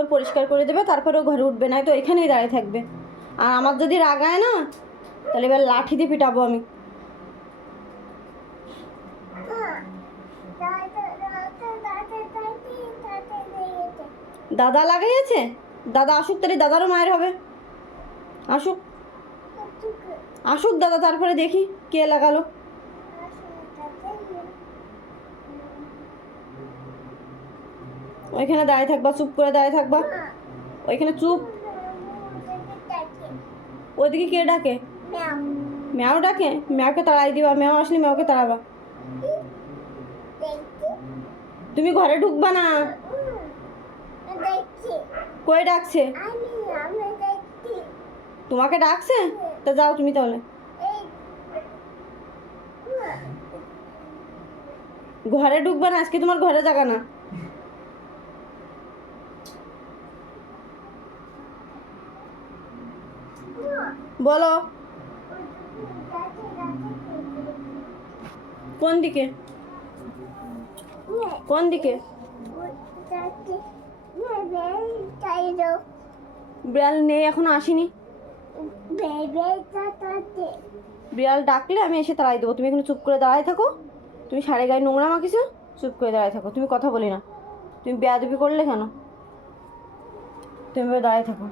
ওর পরিষ্কার করে দেবে, তারপরে ও ঘরে উঠবে, না তো এখানেই দাঁড়িয়ে থাকবে। আর আমার যদি রাগায় না, তাহলে এবার লাঠি দিয়ে পিটাবো আমি। দাদা লাগাইছে, দাদা আসুক, তাহলে দাদারও মায়ের হবে। আসুক আসুক দাদা, তারপরে দেখি কে লাগালো। ওইখানে দাঁড়িয়ে থাকবা, চুপ করে দাঁড়িয়ে থাকবা ওইখানে, চুপ। ওইদিকে কে ডাকে? ম্যাও ডাকে? ম্যাওকে তাড়াই দিবা, ম্যাও আসলে ম্যাওকে তাড়াবা। তুমি ঘরে ঢুকবা না। কই ডাকছে? তোমাকে ডাকছে? তা যাও তুমি তাহলে। ঘরে ঢুকবা না, আজকে তোমার ঘরে জায়গা না। বলো কোন দিকে? কোন দিকে? বিড়াল নেই, এখনো আসেনি। বিড়াল ডাকলে আমি এসে তাড়াই দেবো। তুমি এখানে চুপ করে দাঁড়ায় থাকো। তুমি সারে গায়ে নোংরা মাখিছো, চুপ করে দাঁড়ায় থাকো। তুমি কথা বলি না। তুমি বেয়াদবি করলে কেন? তুমি দাঁড়ায় থাকো।